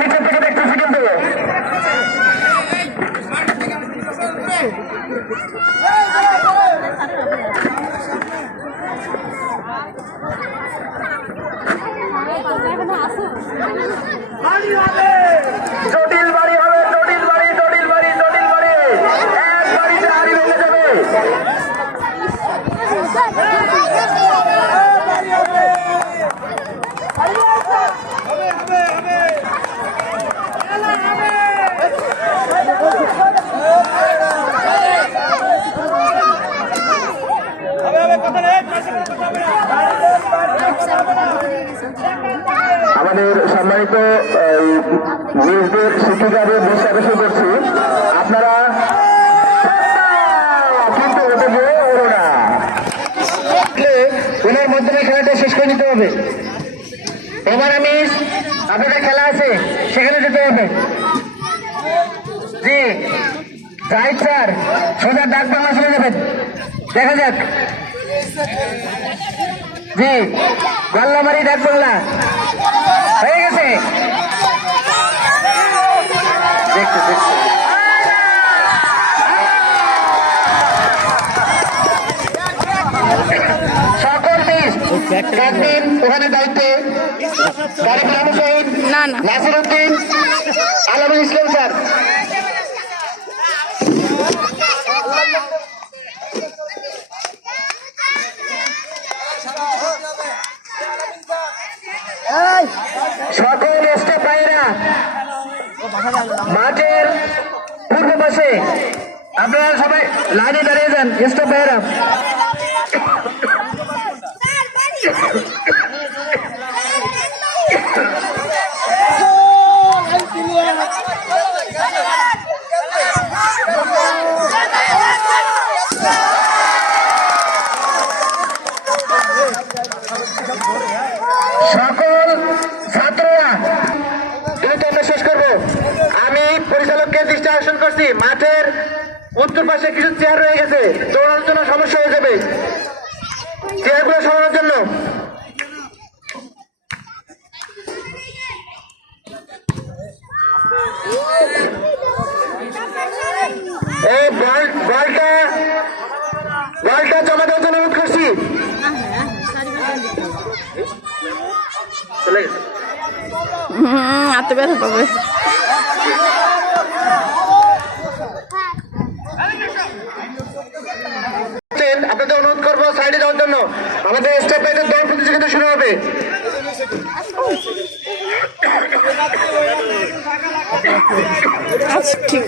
নিচের থেকে দেখতেছি কিন্তু জটিল বাড়ি হবে, জটিল বাড়ি, জটিল বাড়ি, জটিল বাড়ি, এক বাড়িতে হাড়ি ভেঙে যাবে। আমাদের সম্মানিত শিক্ষিকাদের দৃষ্টি আকর্ষণ করছি, আপনারা কিন্তু ওনার মাধ্যমে খেলাটা শেষ করে নিতে হবে। এবার আমি আপনাদের খেলা আছে সেখানে যেতে হবে। জি জাহিদ স্যার সোজা ডাক বাংলা চলে যাবেন, দেখা যাক। জি গোল্লামারি ডাক বাংলা হয়ে গেছে, দেখতে দেখতে সকল মিস ক্যাপ্টেন ওখানে দায়িত্বে নাসিরউদ্দিন আলমুল ইসলাম স্যার। সকল স্টাফ ভাইয়েরা মাঠের পূর্ব পাশে আপনারা সবাই লাইনে দাঁড়িয়ে যান। স্টাফ ভাইয়েরা সকল ছাত্ররা কিন্তু আমরা শেষ করবো। আমি পরিচালককে দৃষ্টি আকর্ষণ করছি, মাঠের উত্তর পাশে কিছু চেয়ার রয়ে গেছে, দৌড়ানোর জন্য সমস্যা হয়ে যাবে, চেয়ারগুলো সরানোর জন্য। এই বলটা জমা দেওয়ার জন্য অনুরোধ করছি। চলে গেছে, হাতে ব্যথা পাবে। আপনাদের অনুরোধ করবো সাইডে যাওয়ার জন্য। আমাদের স্টেপ বাইদের দল প্রতিযোগিতা শুরু হবে। আচ্ছা ঠিক।